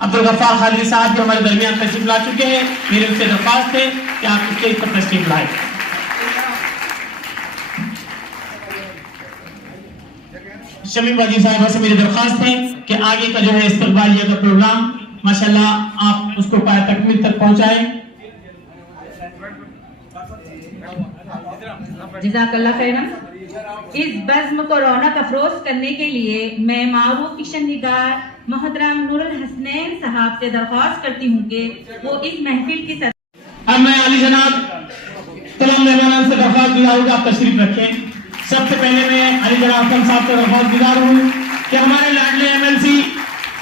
अब्दुल गफ्फार खालिदी साहब जो हमारे दरमियान तशरीफ ला चुके हैं, मेरे उनसे दरख्वास्त है कि आप स्टेज पर तशरीफ लाए। शमीम बाजी साहब से मेरी दरख्वास्त है कि आगे का जो है इस्तकबालिया का प्रोग्राम माशाल्लाह आप उसको पाया तकमील तक पहुंचाएं। जज़ाकल्लाह खैरन। इस बज़्म को रौनक अफरोज करने के लिए मैं मारूफ किशन निगार मोहतरम नूरुल हसनैन साहब से दरख्वास्त करती हूँ कि वो इस महफिल की अब मैं अली जनाब तमाम मेहमानान से दरख्वास्त गुजार हूँ कि आप तशरीफ रखें। सबसे पहले मैं अली जनाब साहब से दरख्वास्त गुजार हूँ कि हमारे लाडले MLC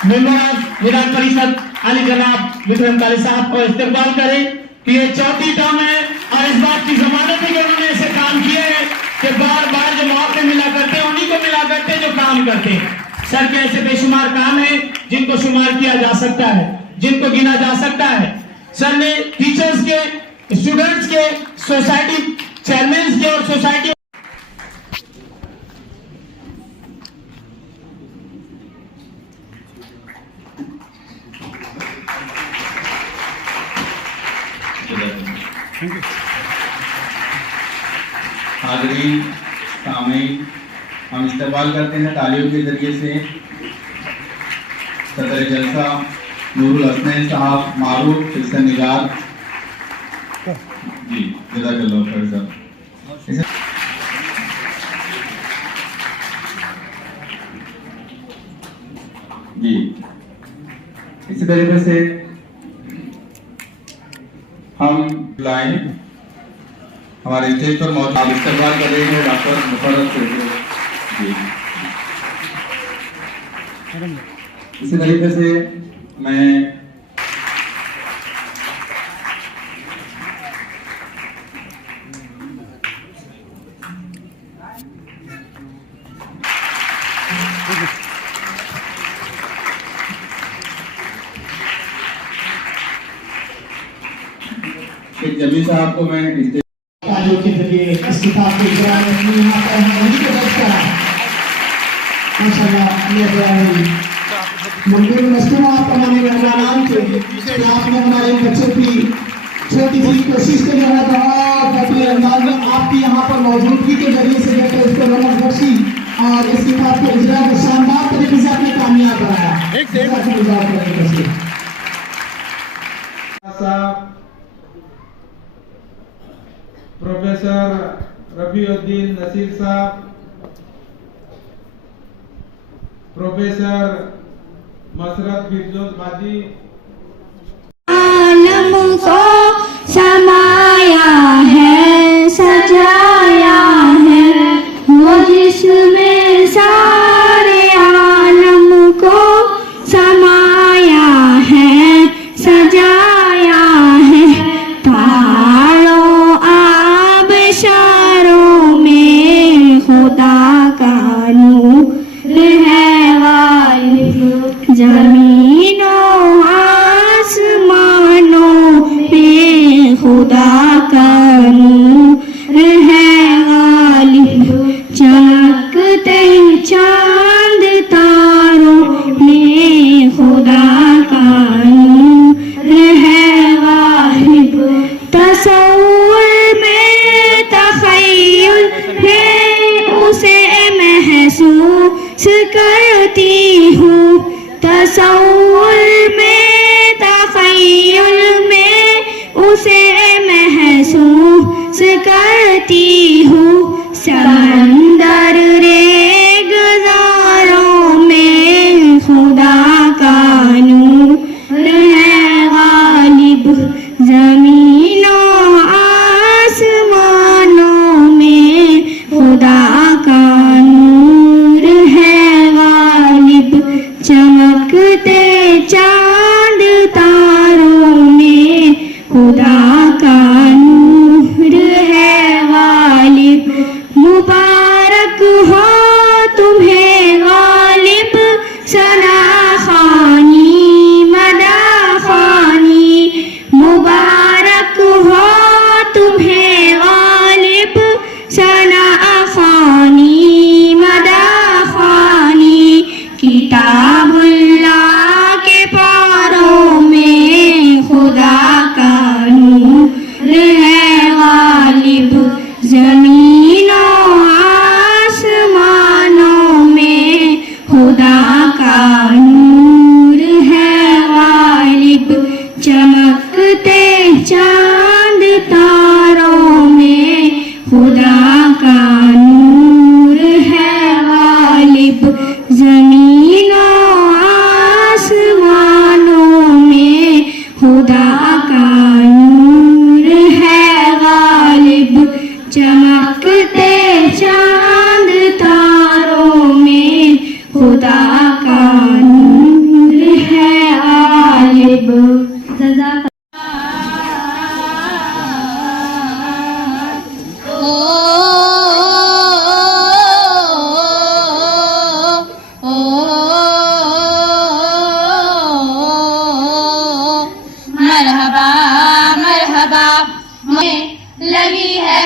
मेंबर विधान परिषद अली जनाब विक्रम काली साहब को इस्तकबाल करें कि ये चौथी टर्म है और इस बात की जमानत है कि उन्होंने ऐसे काम किए हैं कि बार बार जो मौके मिला करते हैं उन्हीं को मिला करते हैं जो काम करते हैं। सर के ऐसे बेशुमार काम है जिनको शुमार किया जा सकता है, जिनको गिना जा सकता है। सर ने टीचर्स के, स्टूडेंट्स के, सोसाइटी चेयरमैन के और सोसाइटी हाज़रीन सामीन, हम इस्तकबाल करते हैं तालियों के जरिए से सदर जलसा नूरुल हसनैन साहब मारूफ किशन निगार जी, जज़ाकल्लाह खैर साहब। जी, इसी तरीके से हम बुलाएं हमारे स्टेज पर मौजूद आप इस्तकबाल कर रहे हैं डॉक्टर मुफर्रत जी। इसी तरीके से मैं जमील साहब को मैं के जरिए इस किताब को मंदिर मस्तूरात हमारे मेहमान थे। आपने हमारे बच्चों की छोटी सी कोशिश के जो है बहुत बेहतरीन अंदाज में आपकी यहाँ पर मौजूदगी के जरिए से लेकर इसको रौनक बख्शी और इस किताब के इजरा को शानदार तरीके से आपने कामयाब बनाया। प्रोफेसर रफीउद्दीन नसीर साहब, प्रोफेसर मसरत फिरदौस बाजी। आलम को समाया है, सजाया है वो जिसमें सारे आलम को समाया है, सजाया है। पहाड़ों आबशारों में खुदा का नूर है गालिब, जमीनों आसमानों पे खुदा का नूर है गालिब। चमकते चांद तारों में खुदा का नूर है गालिब। तसव्वुर में तख़य्युल में उसे महसूस करती हूँ, तसव्वुर में तख़य्युल में उसे महसूस करती हूँ। समंदर रेगिज़ारों में खुदा का नूर है गालिब, जमीनों आसमानों में खुदा का नूर है गालिब। चमकते चांद तारों में खुदा का नूर है गालिब। मुबारक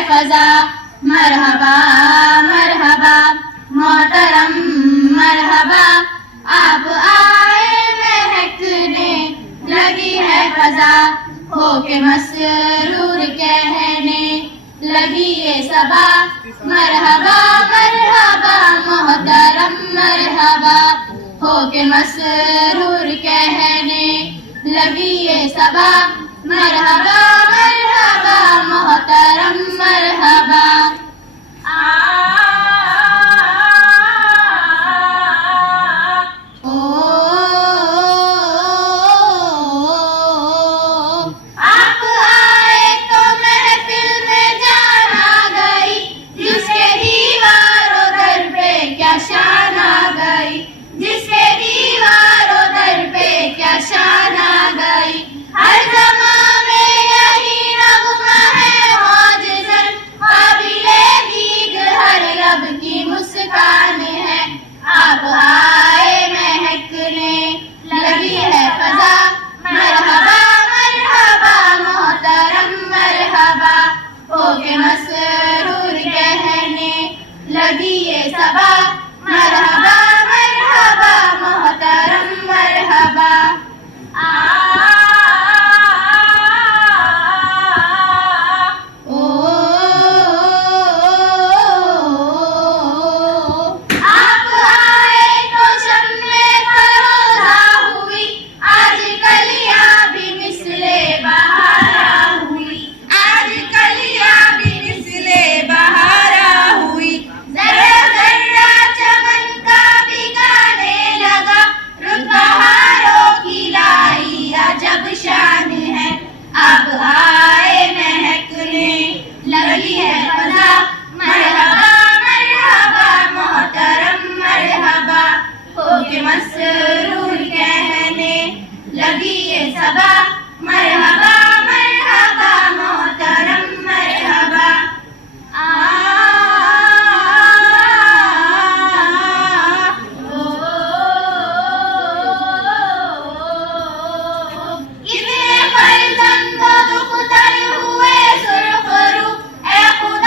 फजा, मरहबा मरहबा मोहतरम मरहबा, आप आए महकने लगी है फजा, होके मसरूर कहने लगी ये सबा, मरहबा मरहबा मोहतरम मरहबा, होके मसरूर कहने लगी ये सबा, मरहबा मरहबा मोहतरम मरहबा। आप आए तो महफिल में जान आ गई, जिसके दीवारों दर पे क्या शान आ गई, जिसके दीवारों दर पे क्या शान आ गई, हर ज़माने यही नग़्मा है मौजज़न, काबिले दीद हर लब की मुस्कान है, आप आए महकने लगी है फजा, मरहबा मरहबा मोहतरम मरहबा, होके मसरूर कहने लगी ये सबा, मरहबा मरहबा मोहतरम मरहबा। आप आए तो शम्मे फरोज़ा हुई, आज कलियां भी मिसले बहारा हुई, आज कलियां भी मिसले बहारा हुई, जरा जरा चमन का भी गाने लगा, रुत बहारों की लाई अजब शान है, आप आए महकने लगी है फजा, मरहबा मरहबा मोहतरम मरहबा, होके मसरूर कहने लगी ये सबा, मरहबा मरहबा मोहतरम मरहबा। कितने फर्जंदों दुख्तर हुए सुर्खरू, ए खुदा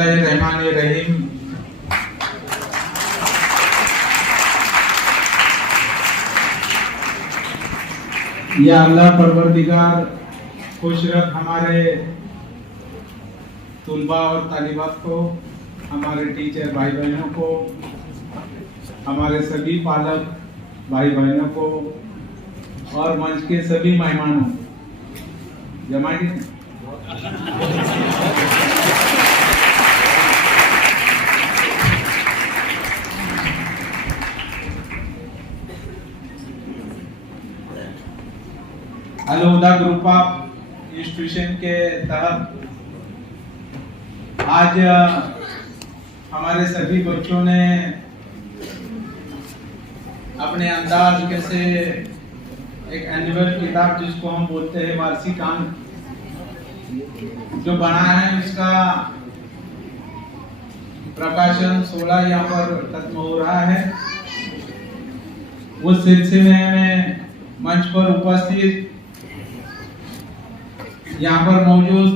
बिस्मिल्लाहिर्रहमानिर्रहीम। या अल्लाह परवरदिगार खुश रख हमारे तुलबा और तालिबात को, हमारे टीचर भाई बहनों को, हमारे सभी पालक भाई बहनों को और मंच के सभी मेहमानों जमाई। अल-हुदा ग्रुप ऑफ इंस्टीट्यूशन के तहत आज हमारे सभी बच्चों ने अपने अंदाज के से एक एनुअल किताब जिसको हम बोलते हैं वार्षिक अंक जो बनाया है, उसका प्रकाशन 16 यहाँ पर खत्म हो रहा है। उस सिलसिले में मंच पर उपस्थित यहाँ पर मौजूद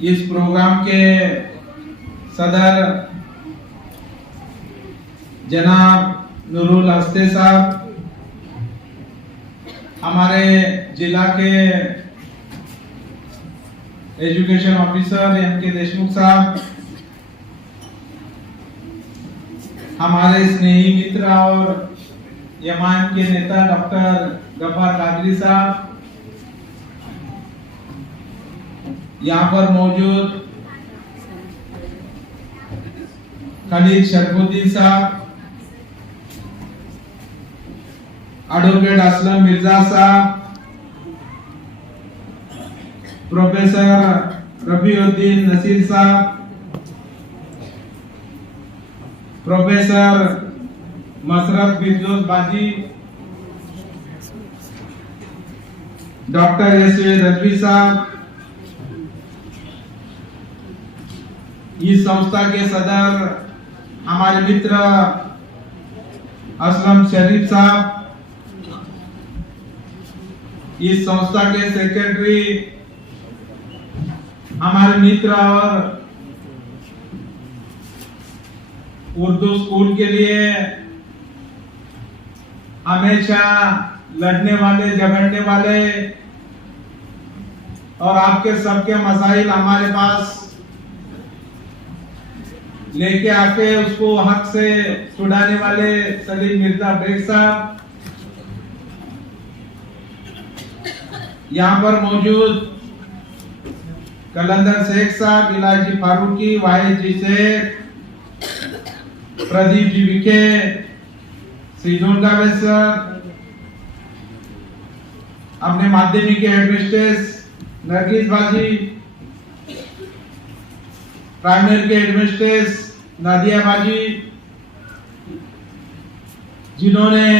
इस प्रोग्राम के सदर जनाब नूरुल हस्ते साहब, हमारे जिला के एजुकेशन ऑफिसर एम.के. देशमुख साहब, हमारे स्नेही मित्र और एमआईएम के नेता डॉक्टर गफ्फार कादरी साहब, यहाँ पर मौजूद खलील शरफुद्दीन साहब, एडवोकेट असलम मिर्जा साहब, प्रोफेसर रफीउद्दीन नसीर साहब, प्रोफेसर मसरत बिरजोज बाजी, डॉक्टर एस.ए. रजवी साहब, इस संस्था के सदर हमारे मित्र असलम शरीफ साहब, इस संस्था के सेक्रेटरी हमारे मित्र और उर्दू स्कूल के लिए हमेशा लड़ने वाले, झगड़ने वाले और आपके सबके मसाइल हमारे पास लेके आके उसको हक से छुड़ाने वाले सलीम मिर्जा बेग साहब, यहाँ पर मौजूद कलंदर शेख साहब, इलाजी फारूकी, वाहिद जी शेख, प्रदीप जी विखे, श्रीजोन गावेसर, अपने माध्यमिक के हेडमिस्ट्रेस नरगिस बाजी, प्राइमरी के हेडमिस्ट्रेस नादिया बाजी, जिन्होंने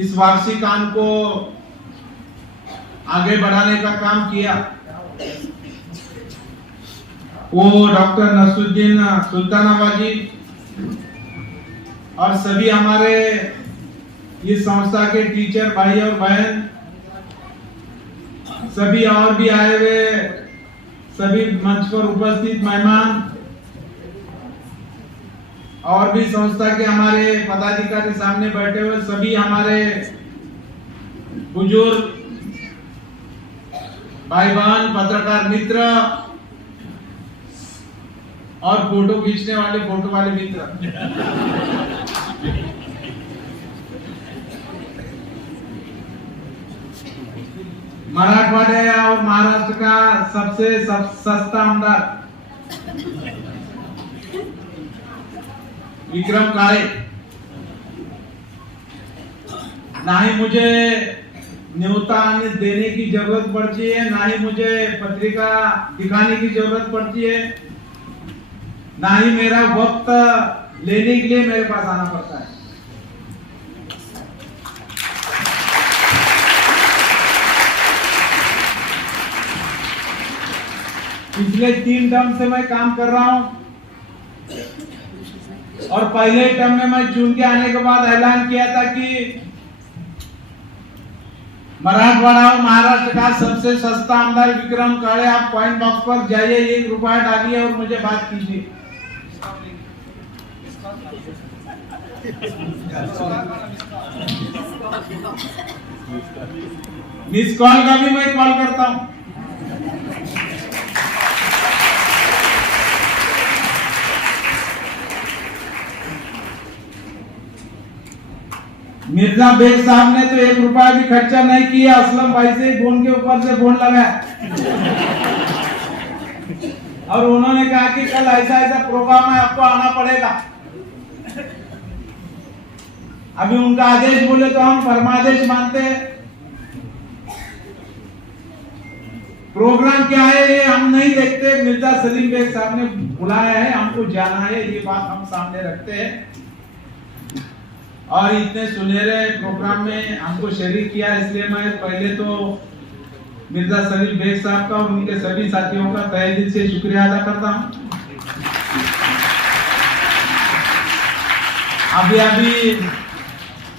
इस वार्षिक अंक को आगे बढ़ाने का काम किया, वो डॉक्टर नसरुद्दीन सुल्तानाबाजी और सभी हमारे इस संस्था के टीचर भाई और बहन, सभी और भी आए हुए सभी मंच पर उपस्थित मेहमान और भी संस्था के हमारे पदाधिकारी सामने बैठे हुए सभी हमारे बुजुर्ग भाई बहन, पत्रकार मित्र और फोटो खींचने वाले फोटो वाले मित्र, मराठवाड़ा और महाराष्ट्र का सबसे सस्ता आमदार विक्रम काळे, ना ही मुझे न्योता देने की जरूरत पड़ती है, ना ही मुझे पत्रिका दिखाने की जरूरत पड़ती है, ना ही मेरा वक्त लेने के लिए मेरे पास आना पड़ता है। पिछले 3 टर्म से मैं काम कर रहा हूं और पहले टर्म में मैं चुन के आने के बाद ऐलान किया था कि मराठवाड़ा और महाराष्ट्र का सबसे सस्ता आमदार विक्रम काळे, आप कॉइन बॉक्स पर जाइए, 1 रुपया डालिए और मुझे बात कीजिए। मिस कॉल का भी मैं कॉल करता हूं। मिर्जा बेग साहब ने तो 1 रुपया भी खर्चा नहीं किया, असलम भाई से फोन के ऊपर से फोन लगाया और उन्होंने कहा कि कल ऐसा ऐसा प्रोग्राम है, आपको आना पड़ेगा। अभी उनका आदेश बोले तो हम परमादेश मानते हैं। प्रोग्राम क्या है ये हम नहीं देखते, मिर्जा सलीम बेग साहब ने बुलाया है, हमको जाना है, ये बात हम सामने रखते हैं। और इतने सुनहरे प्रोग्राम में हमको शरीक किया, इसलिए मैं पहले तो मिर्जा सलीम बेग साहब का और उनके सभी साथियों का तहे दिल से शुक्रिया अदा करता हूं। अभी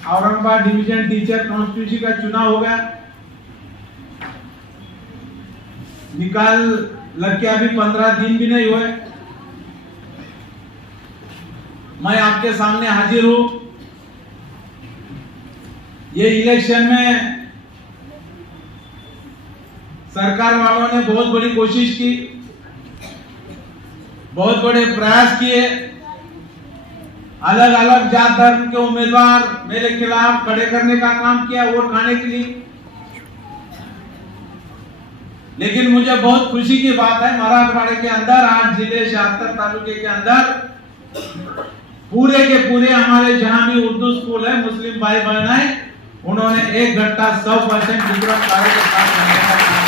औरंगाबाद डिवीजन टीचर कॉन्स्टिट्यूंसी का चुनाव हो गया, निकाल लग के अभी 15 दिन भी नहीं हुए। मैं आपके सामने हाजिर हूं। ये इलेक्शन में सरकार वालों ने बहुत बड़ी कोशिश की, बहुत बड़े प्रयास किए, अलग अलग जात धर्म के उम्मीदवार मेरे खिलाफ खड़े करने का काम किया वोट खाने के लिए। लेकिन मुझे बहुत खुशी की बात है, मराठवाड़े के अंदर 8 जिले 76 तालुके के अंदर पूरे के पूरे हमारे जहां भी उर्दू स्कूल है, मुस्लिम भाई बहन है, उन्होंने 1 घंटा 100% विक्रम काळे के साथ रहने का काम।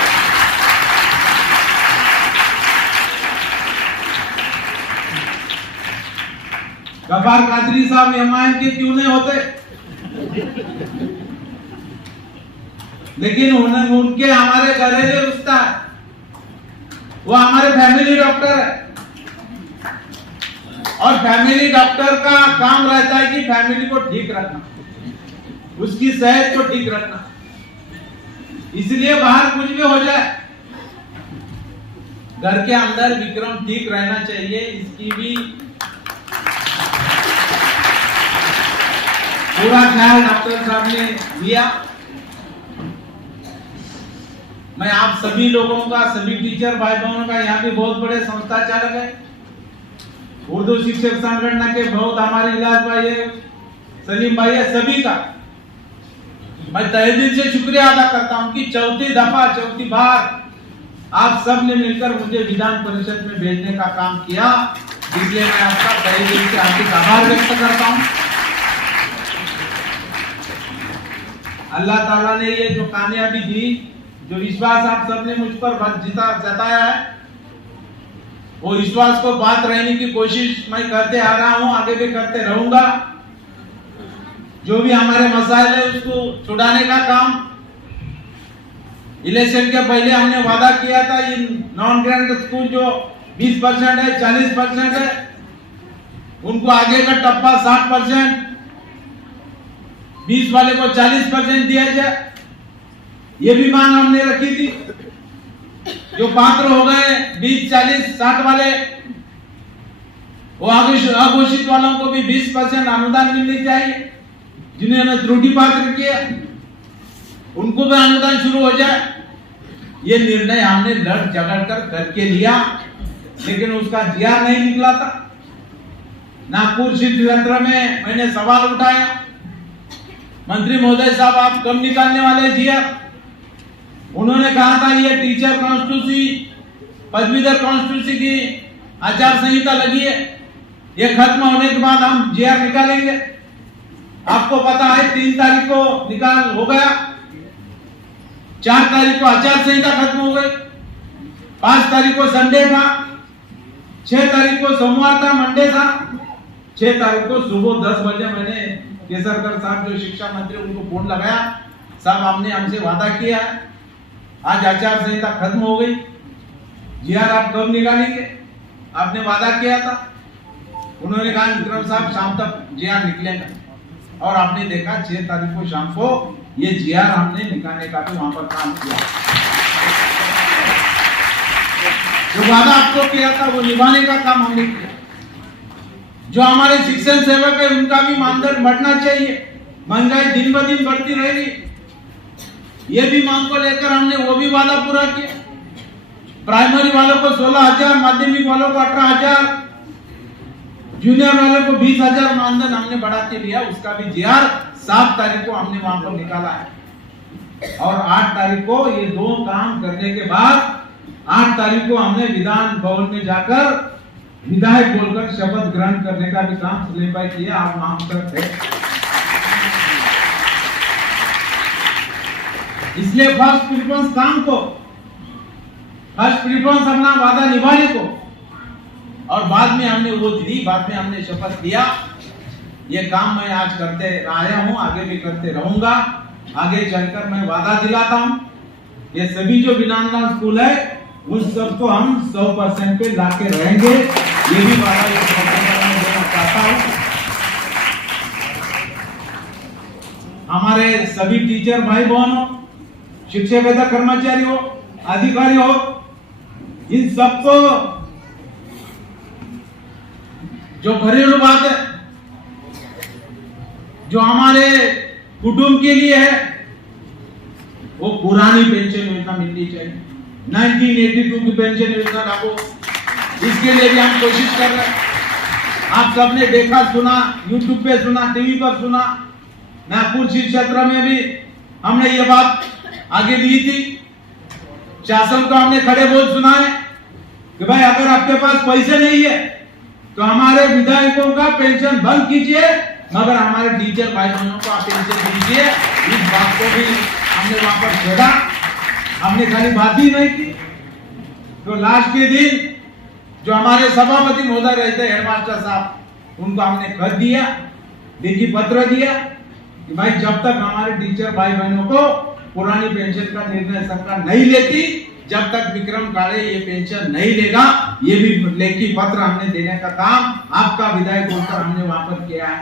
गफ्फार कादरी साहब एमआईएम के क्यों नहीं होते, लेकिन उनके हमारे घरेलू रिश्ता है, वो हमारे फैमिली डॉक्टर है और फैमिली डॉक्टर का काम रहता है कि फैमिली को ठीक रखना, उसकी सेहत को ठीक रखना। इसलिए बाहर कुछ भी हो जाए, घर के अंदर विक्रम ठीक रहना चाहिए, इसकी भी पूरा ख्याल डॉक्टर साहब ने लिया। मैं आप सभी लोगों का, सभी टीचर भाई बहनों का, यहाँ भी बहुत बड़े संस्था चालक है, उर्दू शिक्षक संगठन के बहुत हमारे इलाज भाई है, सलीम भाई है, सभी का मैं तहे दिल से शुक्रिया अदा करता हूं कि चौथी बार आप सब ने मिलकर मुझे विधान परिषद में भेजने का काम किया, इसलिए मैं आपका तहे दिल से हार्दिक आभार व्यक्त करता हूं। अल्लाह ताला ने ये जो कामयाबी दी, जो विश्वास आप सबने मुझ पर जताया है, वो विश्वास को बात रहने की कोशिश मैं करते आ रहा हूं, आगे भी करते रहूंगा। जो भी हमारे मसाइल है उसको छुड़ाने का काम, इलेक्शन के पहले हमने वादा किया था, ये नॉन ग्रांट स्कूल जो 20% है, 40% है, उनको आगे का टप्पा 60%, 20 वाले को 40% दिया जाए, ये भी मांग हमने रखी थी। जो पात्र हो गए 20, 40, 60 वाले, वो अघोषित वालों को भी 20% अनुदान मिलनी चाहिए। जिन्होंने त्रुटि पात्र किया उनको भी अनुदान शुरू हो जाए। ये निर्णय हमने लड़ झगड़ कर करके लिया, लेकिन उसका जीआर नहीं निकला था। नागपुर क्षेत्र में मैंने सवाल उठाया, मंत्री महोदय साहब आप कब निकालने वाले जीआर? उन्होंने कहा था ये टीचर कॉन्स्टिट्यूंसी, पदवीधर कॉन्स्टिट्यूंसी की आचार संहिता लगी है, ये खत्म होने के बाद हम जीआर निकालेंगे। आपको पता है 3 तारीख को निकाल हो गया, 4 तारीख को आचार संहिता खत्म हो गई, 5 तारीख को संडे था, 6 तारीख को सोमवार था, मंडे था, 6 तारीख को सुबह 10 बजे मैंने केसरकर साहब जो शिक्षा मंत्री उनको फोन लगाया, साहब आपने हमसे वादा किया, आज आचार संहिता खत्म हो गई, जीआर आप कब निकालेंगे? आपने वादा किया था। उन्होंने कहा विक्रम साहब शाम तक जीआर निकलेगा। और आपने देखा 6 तारीख को शाम को ये जीआर हमने निकालने का भी वहां पर काम किया। जो वादा आपको किया था वो निभाने का काम हमने किया। जो हमारे शिक्षण सेवक है उनका भी मानदंड बढ़ना चाहिए। महंगाई दिन ब दिन बढ़ती रहेगी, ये भी मांग को लेकर हमने वो भी वादा पूरा किया। प्राइमरी वालों को 16,000, माध्यमिक वालों को 18,000, जूनियर वालों को 20,000 मानधन हमने बढ़ा के लिया। उसका भी जीआर 7 तारीख को हमने वहां पर निकाला है और 8 तारीख को ये 2 काम करने के बाद 8 तारीख को हमने विधान भवन में जाकर विधायक बोलकर शपथ ग्रहण करने का भी काम सलीम भाई किया। आप वहां पर थे, इसलिए फर्स्ट प्रेफरेंस काम को, फर्स्ट प्रेफरेंस अपना वादा निभाने को, और बाद में हमने वो दी, बाद में हमने शपथ लिया। ये काम मैं आज करते आया हूं, आगे भी करते रहूंगा। आगे चलकर मैं वादा दिलाता हूं, ये सभी जो विनांदन स्कूल है उन सबको हम 100% पे लाके रहेंगे। ये भी वादा मैं देना चाहता हूं। हमारे सभी टीचर भाई बहन हो, शिक्षकेतर कर्मचारी हो, अधिकारी हो, इन सबको जो घरेलू बात है, जो हमारे कुटुंब के लिए है, वो पुरानी पेंशन योजना मिलनी चाहिए। 1982 की पेंशन योजना लागू, इसके लिए भी हम कोशिश कर रहे हैं। आप सबने देखा, सुना, यूट्यूब पे सुना, टीवी पर सुना। नागपुर क्षेत्र में भी हमने ये बात आगे ली थी। शासन को हमने खड़े बोल सुनाए कि भाई अगर आपके पास पैसे नहीं है तो हमारे विधायकों का पेंशन बंद कीजिए, मगर हमारे टीचर भाई बहनों को आप पेंशन दीजिए। इस बात को भी हमने वहां पर छोड़ा, हमने खाली बात ही नहीं की। तो लास्ट के दिन जो हमारे सभापति महोदय रहते हैं, हेडमास्टर साहब, उनको हमने कर दिया, लिखी पत्र दिया कि भाई जब तक हमारे टीचर भाई बहनों को पुरानी पेंशन का निर्णय सरकार नहीं लेती, जब तक विक्रम काले ये पेंशन नहीं लेगा, ये भी लेखी पत्र हमने देने का काम आपका विधायक होकर हमने वहां पर किया है।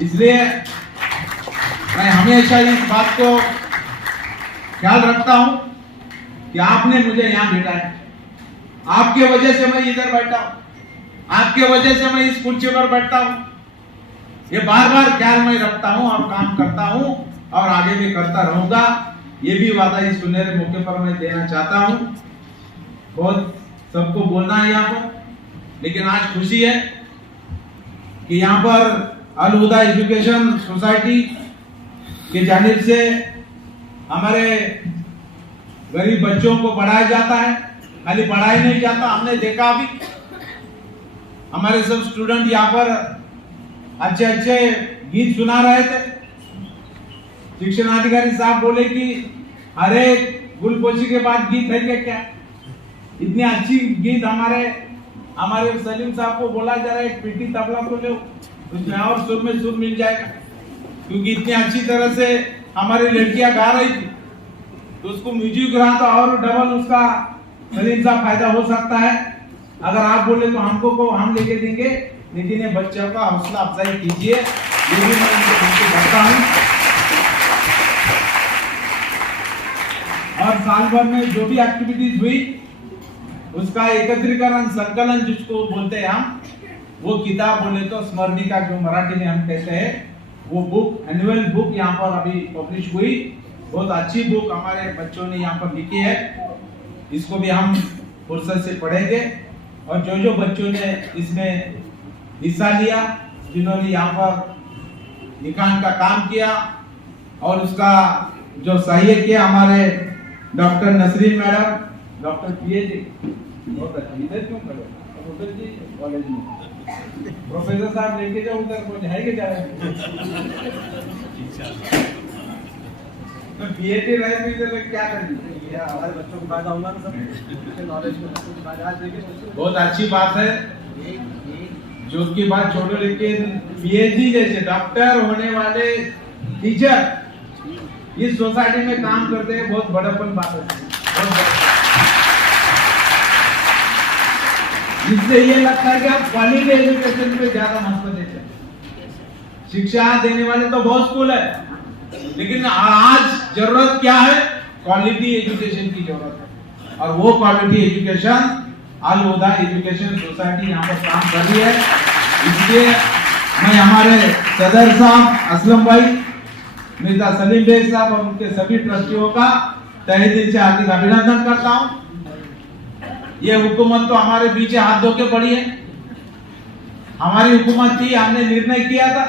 इसलिए मैं हमेशा इस बात को ख्याल रखता हूं कि आपने मुझे यहाँ भेजा है, आपके वजह से मैं इधर बैठा हूं, आपके वजह से मैं इस कुर्सी पर बैठता हूं। ये बार बार ख्याल में रखता हूं और काम करता हूं और आगे भी करता रहूंगा। ये भी वादा इस सुनहरे मौके पर मैं देना चाहता हूं। बहुत सबको बोलना है यहाँ पर, लेकिन आज खुशी है कि यहाँ पर अल हुदा एजुकेशन सोसाइटी की जानिब से हमारे गरीब बच्चों को पढ़ाया जाता है। खाली पढ़ाई नहीं जाता, हमने देखा अभी हमारे सब स्टूडेंट यहाँ पर अच्छे अच्छे गीत सुना रहे थे। शिक्षण अधिकारी साहब बोले कि अरे गुलपोशी के बाद गीत है क्या? इतनी अच्छी गीत हमारे सलीम साहब को बोला जा रहा है, एक पीटी तबला को ले, उसमें और सुर में सुर मिल जाएगा, क्योंकि इतनी अच्छी तरह से हमारी लड़कियां गा रही थी। तो उसको म्यूजिक रहा तो और डबल उसका सलीम साहब फायदा हो सकता है। अगर आप बोले तो हमको को हम लेके देंगे, लेकिन ये बच्चों का हौसला अफजाई कीजिए, ये भी मैं उनको करता हूँ। और साल भर में जो भी एक्टिविटीज हुई उसका एकत्रीकरण, संकलन जिसको बोलते हैं हम, वो किताब बोले तो स्मरणिका, जो मराठी में हम कहते हैं, वो बुक, एनुअल बुक यहाँ पर अभी पब्लिश हुई। बहुत अच्छी बुक हमारे बच्चों ने यहाँ पर लिखी है। इसको भी हम फुर्सत से पढ़ेंगे और जो जो बच्चों ने इसमें हिस्सा लिया, जिन्होंने यहाँ पर लिखान का काम किया और उसका जो सहायक किया, हमारे doctor Nasreen madam, doctor PhD, बहुत अच्छी, इधर क्यों खड़े उधर जी कॉलेज में प्रोफेसर साहब लेके जाओ उधर, कुछ है कि जा रहे तो पीएचडी रहे तो इधर क्या करेंगे? हमारे बच्चों को फायदा होगा ना सर, नॉलेज को। बहुत अच्छी बात है, जो की बात छोड़ो, लेकिन पीएचडी जैसे डॉक्टर होने वाले टीचर इस सोसाइटी में काम करते हैं, बहुत बड़ापन बात है। इससे ये लगता है कि आप क्वालिटी एजुकेशन पे ज्यादा महत्व देते हैं। शिक्षा देने वाले तो बहुत स्कूल है, लेकिन आज जरूरत क्या है? क्वालिटी एजुकेशन की जरूरत है। और वो क्वालिटी एजुकेशन अल हुदा एजुकेशन सोसाइटी यहाँ पर काम कर रही है। इसलिए मैं हमारे सदर साहब असलम भाई, मिर्जा सलीम बेग साहब और उनके सभी ट्रस्टियों का तहे दिल से हार्दिक अभिनंदन करता हूँ। ये हुकूमत तो हमारे पीछे हाथ धो के पड़ी है। हमारी हुकूमत थी, हमने निर्णय किया था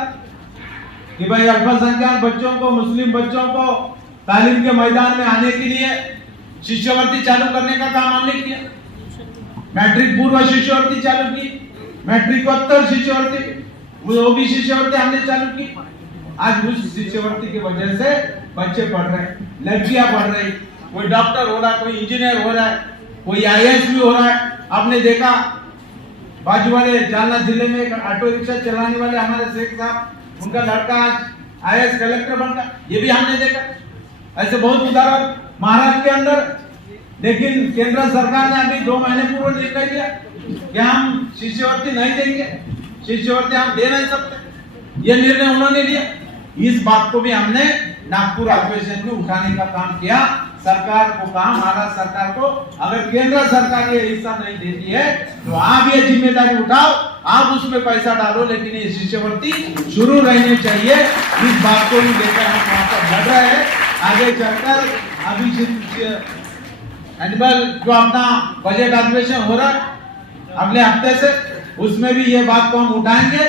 कि भाई अल्पसंख्यक बच्चों को, मुस्लिम बच्चों को तालीम के मैदान में आने के लिए शिष्यवृत्ति चालू करने का काम हमने किया। मैट्रिक पूर्व शिष्यवृत्ति चालू की, मैट्रिकोत्तर शिष्यवृत्ति, वो भी शिष्यवृत्ति हमने चालू की। आज उस शिष्यवृत्ति की वजह से बच्चे पढ़ रहे हैं, लड़कियां पढ़ रही, कोई डॉक्टर हो रहा है, कोई इंजीनियर हो रहा है, कोई आईएएस भी हो रहा है। आपने देखा बाजू वाले जालना जिले में एक ऑटो रिक्शा चलाने वाले हमारे शेख साहब, उनका लड़का आज आईएएस कलेक्टर बन गया, ये भी हमने देखा। ऐसे बहुत उदाहरण महाराष्ट्र के अंदर। लेकिन केंद्र सरकार ने अभी 2 महीने पूर्व निर्णय किया कि हम शिष्यवृत्ति नहीं देंगे, शिष्यवृत्ति हम दे नहीं सकते। ये निर्णय उन्होंने लिया। इस बात को भी हमने नागपुर अधिवेशन में उठाने का काम किया। सरकार को काम, महाराष्ट्र सरकार को, अगर केंद्र सरकार ये हिस्सा नहीं देती है तो आप ये जिम्मेदारी उठाओ, आप उसमें पैसा डालो, लेकिन ये शिष्यवृत्ति शुरू रहनी चाहिए। इस बात को भी लेकर हम वहां पर लड़ रहे हैं। आगे चलकर अभी एनुअल जो अपना बजट अधिवेशन हो रहा है अगले हफ्ते से, उसमें भी ये बात को हम उठाएंगे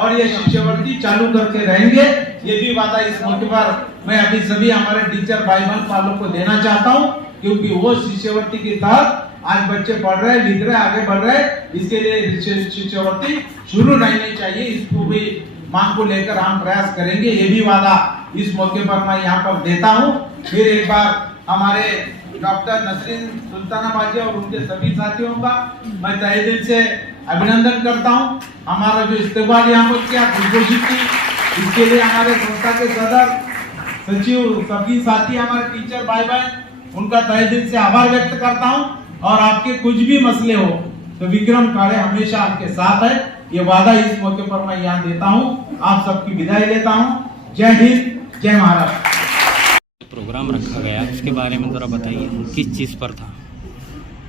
और ये शिष्यवृत्ति चालू करके रहेंगे। ये भी वादा इस मौके पर मैं अभी सभी हमारे टीचर भाई बहन वालों को देना चाहता हूँ, क्योंकि वो शिष्यवृत्ति के तहत आज बच्चे पढ़ रहे, लिख रहे, आगे बढ़ रहे। इसके लिए शिष्यवृत्ति शुरू रहनी चाहिए। इसको भी मांग को लेकर हम प्रयास करेंगे। ये भी वादा इस मौके पर मैं यहाँ पर देता हूँ। फिर एक बार हमारे डॉक्टर नसरीन सुल्ताना बाजी और उनके सभी साथियों का मैं तहे दिल से अभिनंदन करता हूं। हमारा जो इस्तेमाल यहाँ पर किया, घोषित की, इसके लिए हमारे संस्था के सदर सचिव, सभी साथी, हमारे टीचर भाई बहन, उनका तहे दिल से आभार व्यक्त करता हूं। और आपके कुछ भी मसले हो तो विक्रम काळे हमेशा आपके साथ है, ये वादा इस मौके पर मैं यहाँ देता हूँ। आप सबकी विदाई लेता हूँ। जय हिंद, जय महाराष्ट्र। प्रोग्राम रखा गया, उसके बारे में जरा बताइए, किस चीज़ पर था?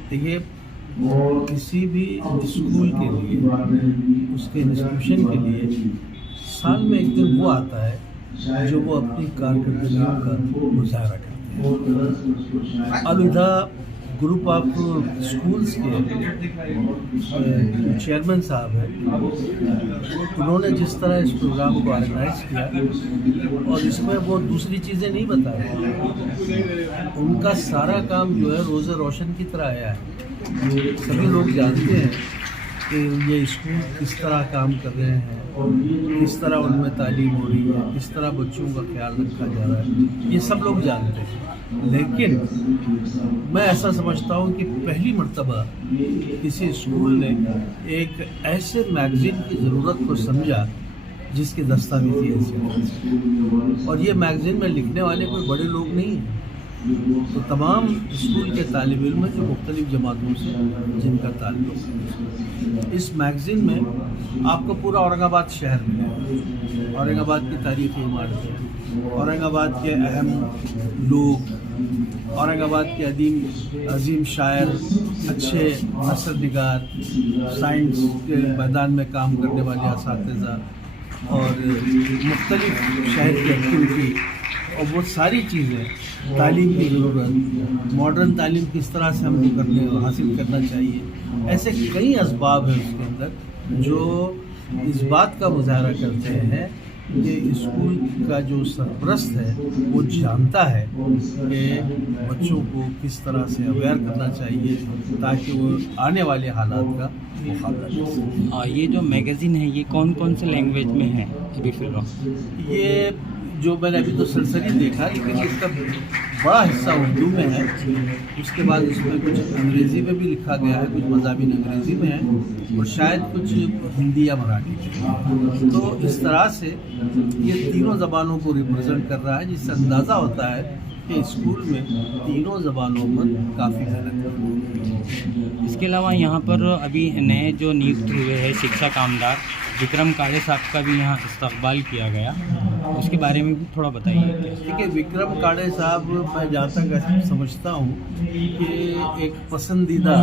देखिए, किसी भी स्कूल के लिए, उसके इंस्टीट्यूशन के लिए साल में एक दिन वो आता है जो वो अपनी कारकर्दगियों का मुजाहरा करते हैं। अलविदा ग्रुप ऑफ स्कूल्स के चेयरमैन साहब हैं, उन्होंने जिस तरह इस प्रोग्राम को ऑर्गेनाइज किया और इसमें वो दूसरी चीज़ें नहीं बताए, उनका सारा काम जो है रोज़े रोशन की तरह आया है। सभी लोग जानते हैं कि ये स्कूल किस तरह काम कर रहे हैं, किस तरह उनमें तालीम हो रही है, किस तरह बच्चों का ख्याल रखा जा रहा है, ये सब लोग जानते हैं। लेकिन मैं ऐसा समझता हूँ कि पहली मर्तबा किसी स्कूल ने एक ऐसे मैगज़ीन की ज़रूरत को समझा जिसके दस्तावेज़ी हैसियत, और ये मैगज़ीन में लिखने वाले कोई बड़े लोग नहीं हैं। तो तमाम स्कूल के तालिब इल्म जो मुख्तलिफ जमातों से जिनका ताल्लुक़, इस मैगज़ीन में आपको पूरा औरंगाबाद शहर मिलेगा, औरंगाबाद की तारीख़ी इमारतें, औरंगाबाद के अहम लोग, औरंगाबाद के अजीम शायर, अच्छे नसरनिगार, साइंस के मैदान में काम करने वाले असातिज़ा और मुख्तलिफ शहर की एक्टिविटी और वो सारी चीज़ें, तालीम की ज़रूरत, मॉडर्न तालीम किस तरह से हमको करने हासिल करना चाहिए, ऐसे कई असबाब हैं उसके अंदर जो इस बात का मुजाहरा करते हैं कि स्कूल का जो सरपरस्त है वो जानता है कि बच्चों को किस तरह से अवेयर करना चाहिए ताकि वो आने वाले हालात का मुकाबला कर सकें। ये जो मैगज़ीन है ये कौन कौन से लैंग्वेज में है अभी फिलहाल? ये जो मैंने अभी तो सरसरी देखा, लेकिन इसका बड़ा हिस्सा उर्दू में है, उसके बाद उसमें कुछ अंग्रेज़ी में भी लिखा गया है, कुछ मज़ामीन अंग्रेज़ी में है और शायद कुछ हिंदी या मराठी में। तो इस तरह से ये तीनों ज़बानों को रिप्रेजेंट कर रहा है, जिससे अंदाज़ा होता है कि स्कूल में तीनों ज़बानों पर काफ़ी गलत। इसके अलावा यहाँ पर अभी नए जो नियुक्त हुए हैं शिक्षा कामदार विक्रम काड़े साहब का भी यहाँ इस्तकबाल किया गया, उसके बारे में भी थोड़ा बताइए। देखिए, विक्रम काड़े साहब, मैं जहाँ तक समझता हूँ कि एक पसंदीदा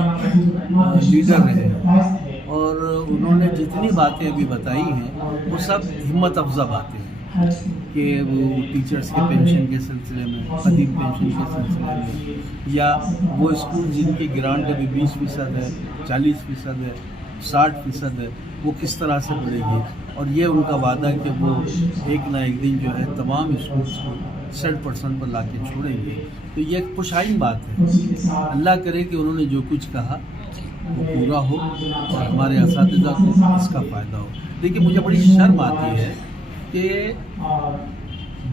लीडर रहे हैं और उन्होंने जितनी बातें अभी बताई हैं वो सब हिम्मत अफजा बातें हैं कि वो टीचर्स के पेंशन के सिलसिले में, कदीम पेंशन के सिलसिले में, या वो स्कूल जिनकी ग्रांट अभी 20% है, 40% है, 60% है, वो किस तरह से बढ़ेगी। और ये उनका वादा है कि वो एक ना एक दिन जो है तमाम स्कूल्स को 100% पर ला के छोड़ेंगे। तो ये एक खुशाइन बात है। अल्लाह करे कि उन्होंने जो कुछ कहा वो पूरा हो और हमारे असातिज़ा को इसका फ़ायदा हो। देखिए, मुझे बड़ी शर्म आती है कि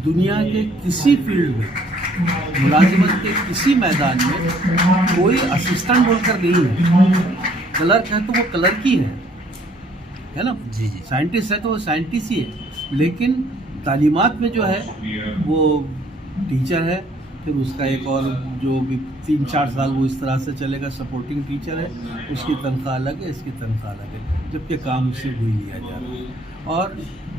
दुनिया के किसी फील्ड में, मुलाजिमत के किसी मैदान में कोई असिस्टेंट बोलकर नहीं है। क्लर्क है तो वो क्लर्क ही है ना। जी जी। साइंटिस्ट है तो वो साइंटिस्ट ही है, लेकिन तालीमात में जो है वो टीचर है, फिर उसका एक और जो भी 3-4 साल वो इस तरह से चलेगा, सपोर्टिंग टीचर है, उसकी तनख्वाह अलग है, इसकी तनख्वाह अलग है, जबकि काम उससे वही लिया जा रहा है। और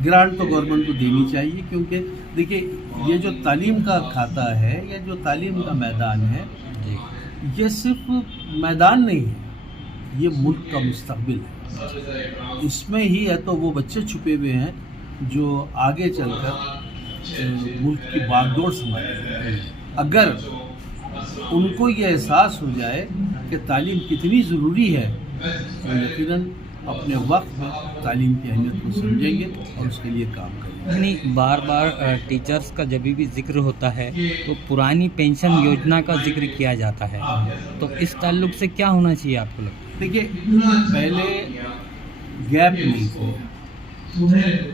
ग्रांट तो गवर्नमेंट को देनी चाहिए, क्योंकि देखिए ये जो तालीम का खाता है या जो तालीम का मैदान है, ये सिर्फ मैदान नहीं है, ये मुल्क का मुस्तकबिल है। इसमें ही है तो वो बच्चे छुपे हुए हैं जो आगे चलकर मुल्क की बागडोर संभालेंगे। अगर उनको ये एहसास हो जाए कि तालीम कितनी ज़रूरी है तो यकीनन अपने वक्त में तालीम की अहमियत को समझेंगे और उसके लिए काम करेंगे। नहीं, बार बार टीचर्स का जब भी जिक्र होता है तो पुरानी पेंशन योजना का जिक्र किया जाता है, तो इस ताल्लुक से क्या होना चाहिए आपको लगता है? देखिए, पहले गैप नहीं थी,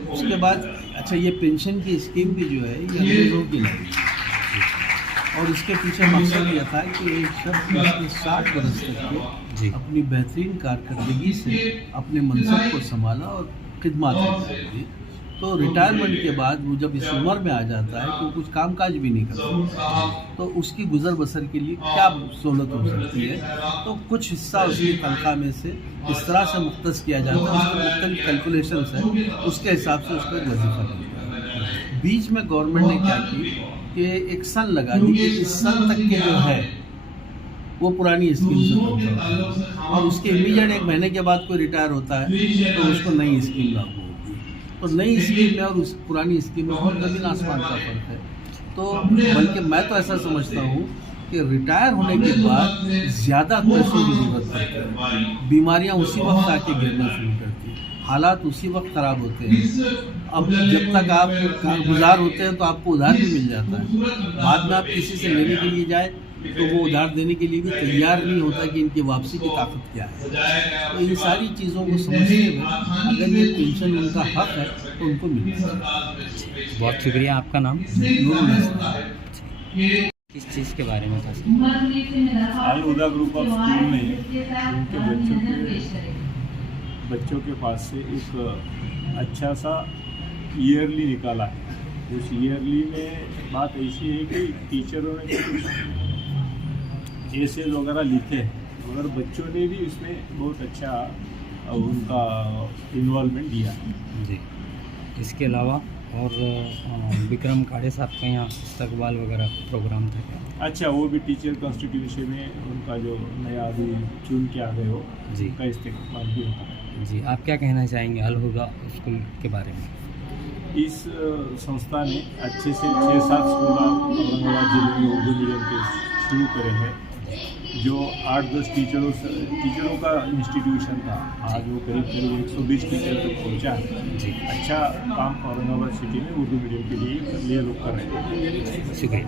उसके बाद अच्छा ये पेंशन की स्कीम भी जो है ये अंग्रेज़ों की लगी और इसके पीछे मकसद ये था कि एक शख्स जिसने 60 बरस तक के अपनी बेहतरीन कारकर्दगी से अपने मनसब को संभाला और खिदमत की, तो रिटायरमेंट के बाद वो जब इस उम्र में आ जाता है कि वो कुछ कामकाज भी नहीं कर सकता, तो उसकी गुजर बसर के लिए क्या सहूलत हो सकती है, तो कुछ हिस्सा उसकी तनख्वाह में से इस तरह से मुख्तस किया जाता है, उसके मुख्तलिफ कैलकुलेशंस है, उसके हिसाब से उसको एक वजीफ़ा मिलता है। बीच में गवर्नमेंट ने क्या की कि एक सन लगा दी कि इस सन तक के जो है वो पुरानी स्कीम से होता है और उसके इमीडिएट 1 महीने के बाद कोई रिटायर होता है तो उसको नई स्कीम लागू होती है। तो नई स्कीम में और उस पुरानी स्कीम में बहुत ज़मीन आसमान का फ़र्क है। तो बल्कि मैं तो ऐसा समझता हूँ कि रिटायर होने के बाद ज़्यादा पैसों की ज़रूरत पड़ती है, बीमारियाँ उसी वक्त आके गिरना शुरू करती हैं, हालात उसी वक्त ख़राब होते हैं। अब जब तक आप गुजार होते हैं तो आपको उधार भी मिल जाता है, बाद में आप किसी से लेने के लिए जाए तो वो उधार देने के लिए भी तैयार नहीं होता कि इनकी वापसी की ताकत क्या है। तो इन सारी चीज़ों को समझते हुए अगर ये पेंशन उनका हक है तो उनको मिलना चाहिए। बहुत शुक्रिया। आपका नाम? किस चीज़ के बारे में था? अल हुदा ग्रुप ऑफ स्कूल ने उनके बच्चों के पास से एक अच्छा सा ईयरली निकाला है। उस ईयरली में बात ऐसी है कि टीचरों ने कुछ एसेज वगैरह लिखे हैं, मगर बच्चों ने भी इसमें बहुत अच्छा उनका इन्वॉल्वमेंट दिया है। जी। इसके अलावा और विक्रम काड़े साहब का यहाँ इस्तकबाल वगैरह प्रोग्राम था क्या? अच्छा, वो भी टीचर कॉन्स्टिट्यूशन में उनका जो नया अभी चुन के आ गए हो जी, उनका इस्तकबाल भी होता है। जी, आप क्या कहना चाहेंगे अल हुदा स्कूल के बारे में? इस संस्था ने अच्छे से 6-7 स्कूल औरंगाबाद जिले में उर्दू मीडियम के शुरू करे हैं, जो 8-10 टीचरों का इंस्टीट्यूशन था, आज वो करीब 120 टीचर तक पहुँचा है। जी, अच्छा काम औरंगाबाद सिटी में उर्दू मीडियम के लिए ये लोग कर रहे हैं। शुक्रिया।